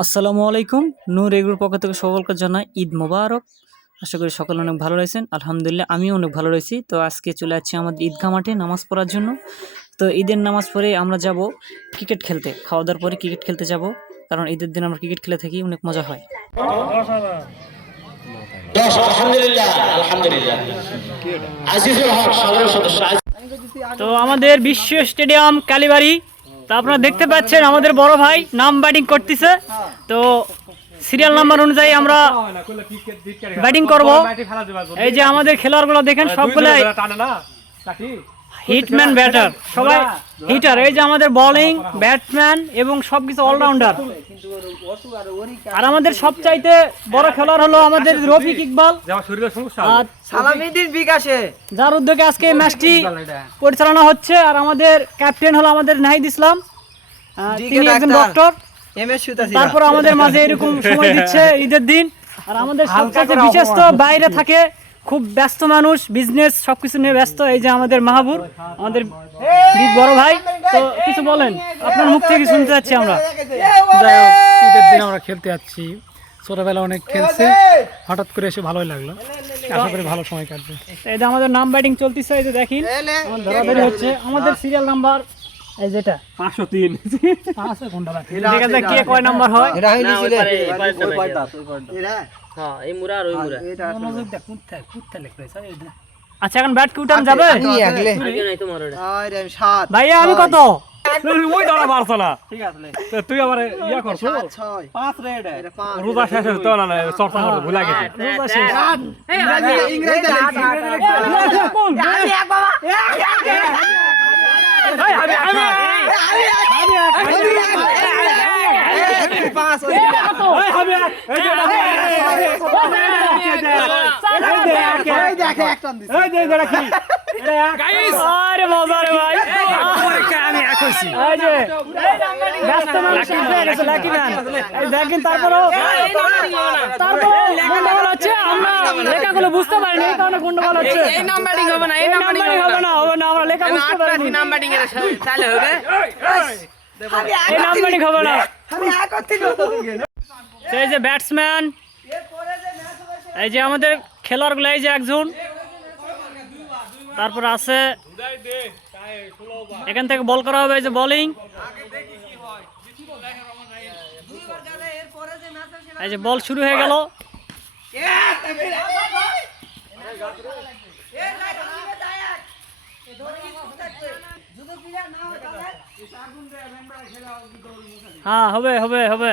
আসসালামু আলাইকুম। নূর এগ্রোর পক্ষ থেকে সকলকে জানাই ঈদ মোবারক। আশা করি সকলে অনেক ভালো রয়েছেন। আলহামদুলিল্লাহ আমিও অনেক ভালো রয়েছি। তো আজকে চলে যাচ্ছি আমাদের ঈদগাহ মাঠে নামাজ পড়ার জন্য। তো ঈদের নামাজ পড়ে আমরা যাব ক্রিকেট খেলতে। খাওয়া দাওয়ার পরে ক্রিকেট খেলতে যাব, কারণ ঈদের দিন আমরা ক্রিকেট খেলে থাকি, অনেক মজা হয়। তো আমাদের বিশ্ব স্টেডিয়াম কালীবাড়ি, তো আপনারা দেখতে পাচ্ছেন আমাদের বড় ভাই নাম ব্যাটিং করতেছে। তো সিরিয়াল নাম্বার অনুযায়ী আমরা ব্যাটিং করব। এই যে আমাদের খেলোয়াড়গুলো দেখেন, সবগুলাই হিটম্যান ব্যাটার, সবাই হিটার। এই যে আমাদের বোলিং, ব্যাটসম্যান এবং সবকিছু অলরাউন্ডার। আর আমাদের সবচাইতে বড় খেলোয়াড় হলো আমাদের রফিক ইকবাল, যার উদ্যোগে আজকে এই ম্যাচটি পরিচালনা হচ্ছে। আর আমাদের ক্যাপ্টেন হলো আমাদের নাহিদ ইসলাম, তিনি একজন ডক্টর। তারপর আমাদের মাঝে এরকম সময় দিচ্ছে ঈদের দিন। আর আমাদের সবচেয়ে বিশেষ তো বাইরে থাকে, খুব ব্যস্ত মানুষ, বিজনেস সবকিছু নিয়ে ব্যস্ত। এই যে আমাদের মাহবুব, আমাদের বড় ভাই। তো কিছু বলেন, আপনার মুখ থেকে শুনতে যাচ্ছি আমরা। ঈদের দিন আমরা খেলতে যাচ্ছি, ছোটবেলা অনেক খেলছে, হঠাৎ করে এসে ভালোই লাগলো, আশা করি ভালো সময় কাটবে। এই যে আমাদের নাম ব্যাটিং চলতেছে, এই যে দেখেন ধরাধরি হচ্ছে। আমাদের সিরিয়াল নাম্বার এই যেটা 503 আছে, কোনটা দেখা যায় কে কয় নাম্বার হয়। আচ্ছা, এখন ব্যাট কি উঠান যাবে? ভাইয়া আমি কত? ওই ধরা পারছ না, তুই আবার ইয়া করছো, রোজা শেষ হতো না, চর্চা করতে ভুলে গেছি। রোজা শেষ। লেখাগুলো বুঝতে পারিনি, এই কারণে গন্ডগোল হচ্ছে। এই নাম্বারিং হবে না, আমরা লেখা বুঝতে পারিনি। নাম্বারিং এর তাহলে হবে, এই নাম্বারিং হবে না। এই যে ব্যাটসম্যান, এই যে আমাদের খেলোয়াড়গুলো, এই যে একজন, তারপর আছে এখান থেকে বল করা হবে। এই যে বোলিং, এই যে বল শুরু হয়ে গেল। হ্যাঁ, হবে হবে হবে।